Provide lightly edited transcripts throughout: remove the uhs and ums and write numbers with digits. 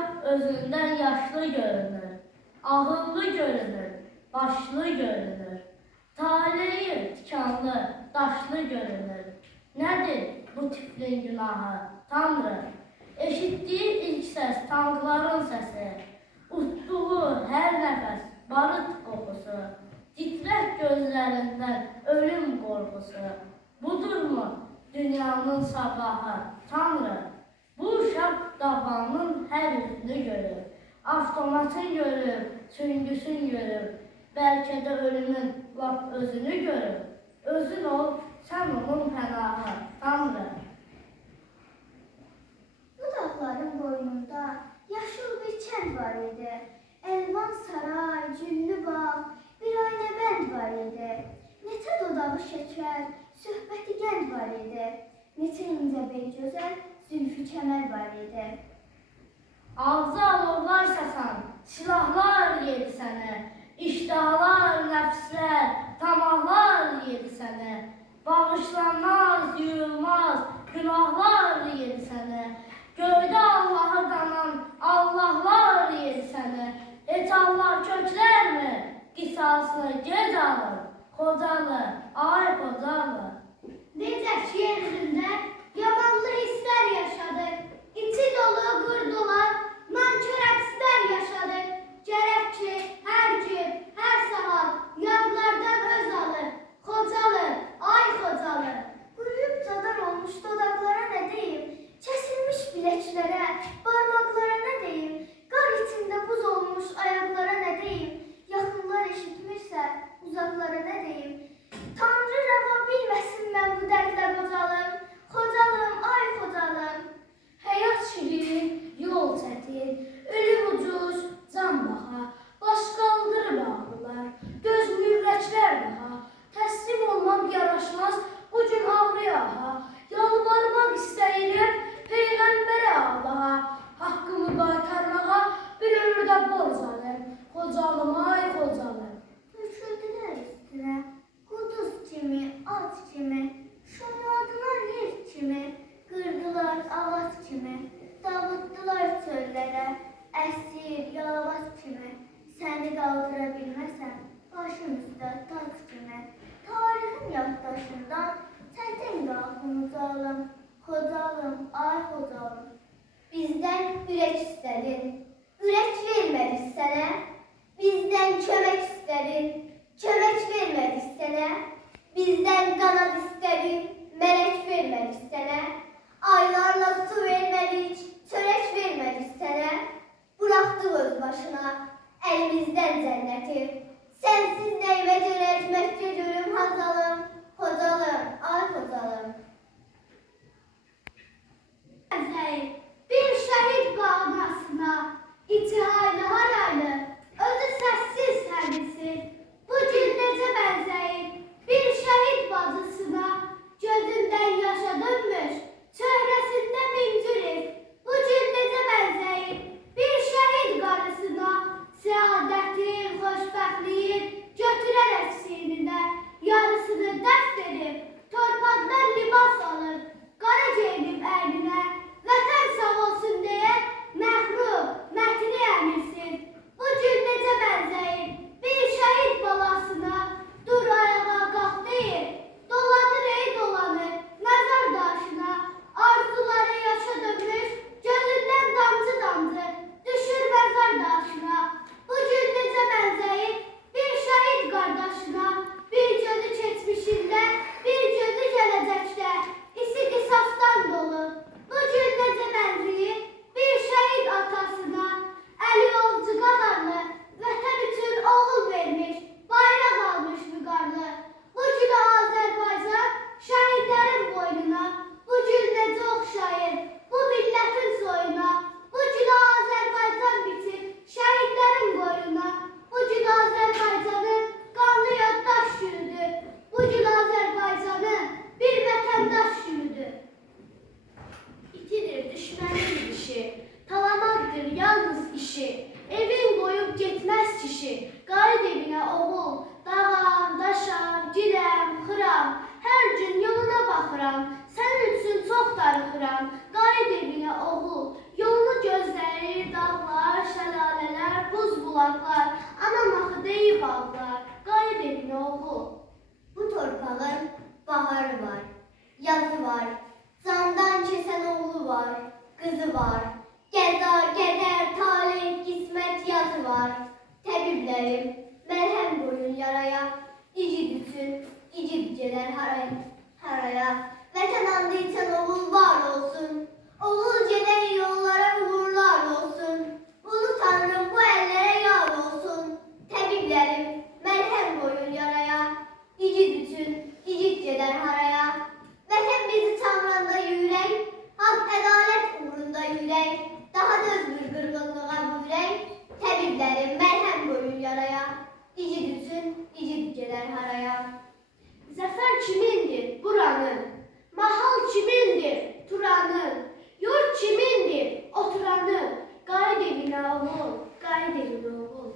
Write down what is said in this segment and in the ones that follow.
uşaq özündən yaşlı görünür, ağıllı görünür, başlı görünür. Taleyi tikanlı, daşlı görünür. Nədir bu tiflin günahı, Tanrı? Eşitdiyi ilk səs tankların səsi, utduğu hər nəfəs barıt qoxusu, titrək gözlərindən ölüm qorxusu. Budurmu dünyanın sabahı, Tanrı? Bu uşaq davanın hər üzünü görür, avtomatın görür, süngüsün görür, bəlkə də ölümün lap özünü görür. Özün ol, sən onun pənahı, Tanrı. Bu dağların boynunda yaşıl bir kənd var idi. Elvan saray, güllü bağ, bir aynə bənd var idi. Neçə dodağı şəkər, söhbəti gənd var idi. Neçə incə bey gözəl, zülfü kəmər var idi. Ağzı alovlar sasan, silahlar yedi səni, iştahlar, nəfslər, tamahlar yedi səni. Bağışlanmaz, yuyulmaz, günahlar yedi səni. Göydə Allahı danan Allahlar yedi səni. Et Allah köklərmi? Qisasını gec alır, Xocalı, ay Xocalı. Necə ki yerində yamanlı hisslər yaşadık. İçi dolu qurdular, nankör əkslər yaşadık. Gərək ki hər gün, hər saat yadlardan öz alır. Xocalı, ay Xocalı. Quruyub cadar olmuş dodaqlara nə deyim? Kəsilmiş biləklərə, barmaqlara nə deyim? Qar içində buz olmuş ayaqlara nə deyim? Yaxınlar eşitmirsə, uzaqlara nə deyim? Tanrı rəva bilməsin mən bu dərdlə qocalım. Xocalım, ay Xocalım. Həyat şirin, yol çətin, ölüm ucuz, can baha, baş qaldırıb ağrılar, göz mürrəklər daha, təslim olmam yaraşmaz, bugün ağrıya aha, yalvarmaq istəyirəm Peyğəmbərə Allaha, haqqımı qaytarmağa bir ömürdə borc alım, Xocalım, ay Xocalım. Töküldülər üstünə, quduz kimi, at kimi, şumladılar yer kimi, qırdılar ağac kimi, dağıtdılar çöllərə, əsir, yalavac kimi. Səni qaldıra bilməsəm, başım üstə tac kimi. Tarixin yaddaşından çətin qalxın ucalım, Xocalım, ay Xocalım. Bizdən ürək istədin, ürək vermədik sənə. Bizdən kömək istədin, kömək vermədik sənə. Bizdən qanad istədin, mələk vermədik sənə. Aylarla su vermədik, çörək vermədik sənə. Buraxdıq öz başına, əlimizdən cənnəti. Sənsiz nəyimə görək, Məkkə görüm Hazalım, Xocalım, ay Xocalım. Bir şəhid bağlasına, içi haylı haraylı, özü səssiz səbirsiz. Bu gün necə bənzəyir bir şəhid bacısına, gözündən yaşa dönmüş, çöhrəsində minciriz. Bu gün necə bənzəyir Geza keder, talih, kismet yazı var. Tabiplerim merhem koyun yaraya. İcid için, icid gelir haraya. Vatan andıysan oğul var olsun. Oğul gelen yollara uğurlar olsun. Ulu Tanrım bu ellere yar olsun. Tabiplerim merhem koyun yaraya. İcid için, icid gelir haraya. Vatan bizi Tanrı'nda yürek. Hak adalet uğrunda yürek. Daha düz bir kırgınlığa bürek. Tabiplerim merhem koyun yaraya. İcid için, icid gelir haraya. Zafer kimindir? Buranın. Mahal kimindir? Turanın. Yurt kimindir? Oturanın. Qayıd evinə oğul, qayıd evinə oğul.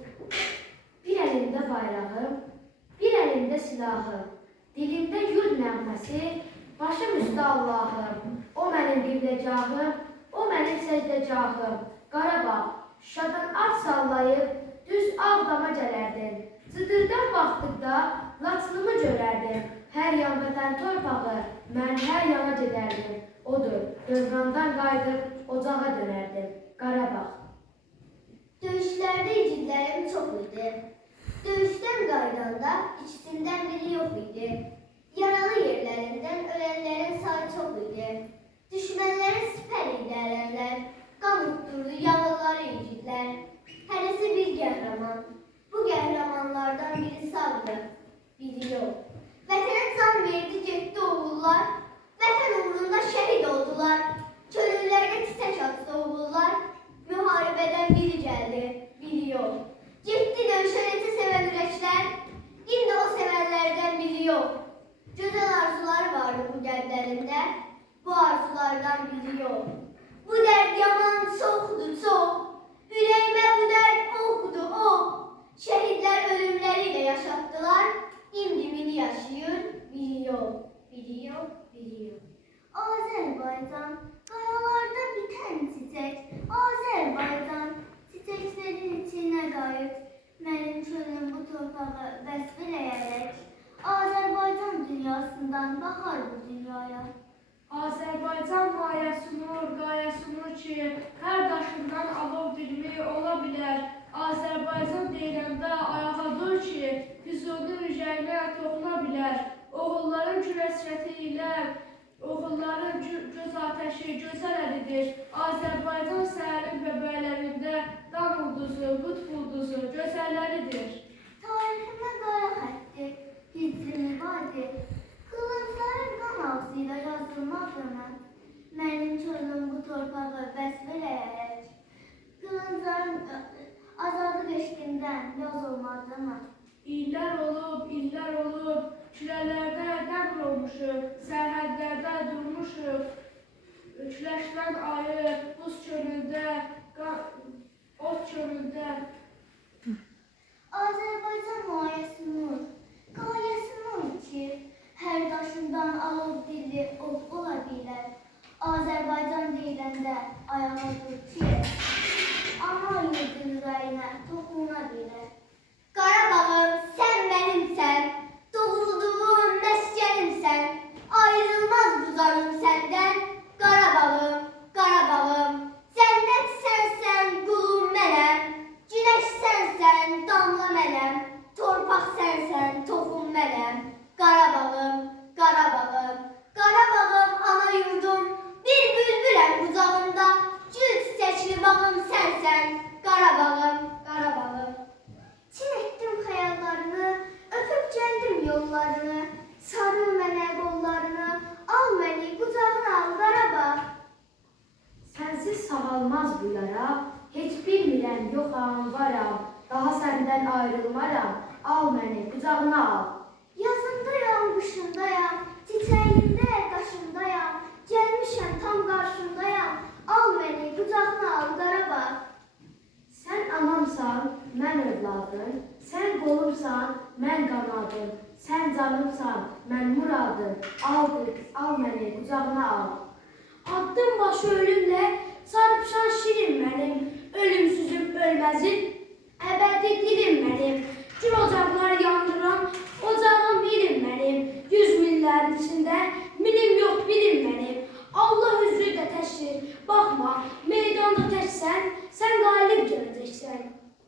Bir elində bayrağım, bir elində silahım. Dilimdə yurd nəğməsi, başım üstə Allahım. O mənim qibləgahım, o mənim səcdəgahım. Qarabağ, Şuşadan at sallayıb, düz Ağdama gələrdin. Cıdırdan baxdıqda Laçınımı görərdim. Hər yan vətən torpağı, mən hər yana gedərdim. Odur, dövrandan qayıdıb ocağa dönərdim. Qarabağ. Dövüşlerde icidlerim çok idi. Dövüşten qaydanda ikisinden biri yok idi. Yaralı yerlerinden ölenlerin sayı çok idi. Düşmanların siper idi erenler. Qan utturdu yağılları icidler. Hərəsi bir qəhrəman. Bu qəhrəmanlardan biri sağdır, biri yok. Vətənə can verdi getdi oğullar. Vətən uğrunda şəhid oldular. Çöllərdə çiçək açdı oğullar. Müharibeden biri geldi, biri yok. Gitti dövüşen eti seven ürəklər. İndi o sevenlerden biri yok. Güzel arzular vardı bu qəlblərində. Bu arzulardan biri yok. Bu dərd yaman çoxdu, çox. Ürəyimə bu dərd oxdu, oh. Şəhidlər ölümləriyle yaşattılar. İndi biri yaşayır, biri yok. Biri yok, biri yok. Azərbaycan, qayalarda bitən çiçək. Azərbaycan, çiçəklərin içinə qayıt. Mənim çölüm bu torpağı vəsf eləyərək. Azərbaycan dünyasından baxar bu dünyaya. Azərbaycan mayəsunur, qayəsunur ki, hər daşından alov dilmi ola bilər. Azərbaycan deyiləndə ayağa dur ki, Füzulinin ürəyinə toxuna bilər. Oğulların gül əsrəti ilə, oğulların göz ateşi gözəl əlidir. Azərbaycan səhərin bəbəklərində dan ulduzu, qutb ulduzu gözəlləridir. Tariximə qara xətti, hicri vadi. Qılıncların qan ağzıyla yazılmadığını, mənim çölüm bu torpağı vəsf eləyərək. Qılıncların azadlıq eşqindən yazılmadığını. İllər olub, külələrdə dəm olmuşuq, sərhədlərdə durmuşuq. Küləşdən ayı, buz çölündə, ot çölündə. Azərbaycan mayəsunur, qayəsunur ki, hər daşından alov dilli ola bilər. Azərbaycan deyiləndə ayağa dur ki, ana yurdun ürəyinə toxuna bilər. Qarabağım, sən mənimsən, doğulduğum məskənimsən, ayrılmaz buzarım səndən. Qarabağım, Qarabağım, cənnət sənsən, qulum mənəm, günəş sənsən, damla mənəm, torpaq sənsən, toxum mənəm. Qarabağım, Qarabağım, Qarabağım, ana yurdum, bir bülbüləm qucağında, gül çiçəkli bağım sənsən. Qarabağım, Qarabağım. Çin etdim xəyallarını, öpüb gəldim yollarını, sarıl mənə qollarını, al məni qucağına al Qarabağ. Sənsiz sağalmaz bu yara, heç bilmirəm yoxam, varam, daha səndən ayrılmaram, al məni qucağına al. Yazındayam, qışındayam, çiçəyində, daşındayam, gəlmişəm tam qarşındayam, al məni qucağına al Qarabağ. Sən anamsan, mən övladın, sən qolumsan, mən qanadım, sən canımsan, mən muradım, al məni qucağına al. Addım başı ölümlə, çarpışan şirin mənim, ölümsüzüm, ölməzim, əbədi dilim mənim, gül ocaqlar yandıran, ocağım bilim mənim, 100 minlərin içində, minim yox bilim mənim, Allah üzrü də təşkir, baxma, meydanda tək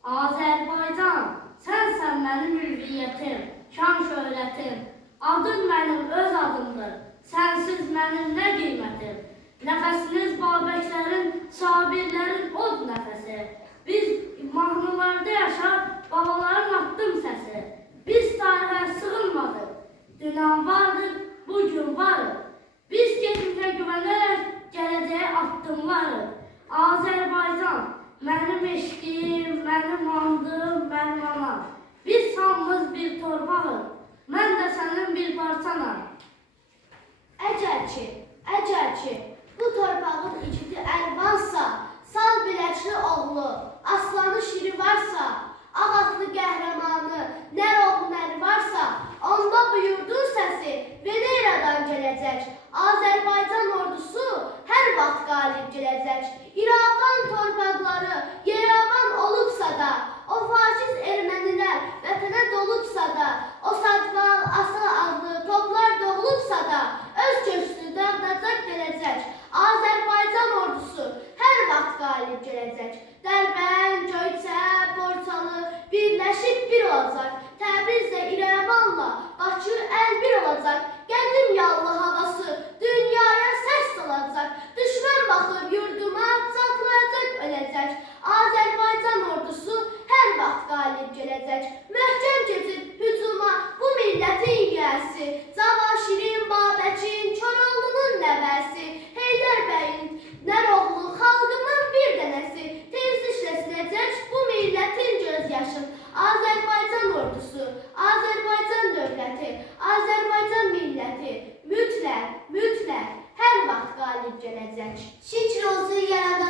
Azərbaycan, sənsən mənim ülviyyətim, şan şöhrətim. Adın mənim öz adımdır, sənsiz mənim nə qiymətim. Nəfəsiniz Babəklərin, Sabirlərin od nəfəsi. Biz mahnılarda yaşar babaların addım səsi. Biz tarixə sığınmadıq, dünən vardır, bugün varıq. Biz keçmişə güvənərək gələcəyə addımlarıq. Azərbaycan, mənim eşqim, mənim andım, mənim anam. Biz hamımız bir torpağıq, mən də sənin bir parçanam. Əgər ki, bu torpağın igidi əlvansa, sal biləkli oğlu, aslanı şiri varsa, ağatlı qəhrəmanı, nər oğlu nəri varsa, onda bu yurdun səsi Veneradan gələcək. Azərbaycan ordusu hər vaxt qalib gələcək. İrəvan torpaqları Yerevan olubsa da, o faşist ermənilər vətənə dolubsa da, o Sadval, Asal adlı toplar doğulubsa da, öz köksünü dağıdacaq gələcək. Azərbaycan ordusu hər vaxt qalib gələcək. Dərbənd, Göyçə, Borçalı birləşib bir olacaq. Təbrizlə İrəvanla Bakı əlbir olacaq. Qədim yallı havası dünyaya səs salacaq. Düşmən baxır yurduma, çatlayacaq öləcək. Azərbaycan ordusu hər vaxt qalib gələcək. Möhkəm keçib hücuma bu millətin yiyəsi, Cavanşirin, Babəkin, Koroğlunun nəvəsi, Heydər bəyin nər oğlu xalqının bir dənəsi, tezliklə siləcək bu millətin göz yaşın. Azərbaycan ordusu, Azərbaycan dövləti, Azərbaycan milləti mütləq hər vaxt qalib gələcək. Şükür olsun Yaradan.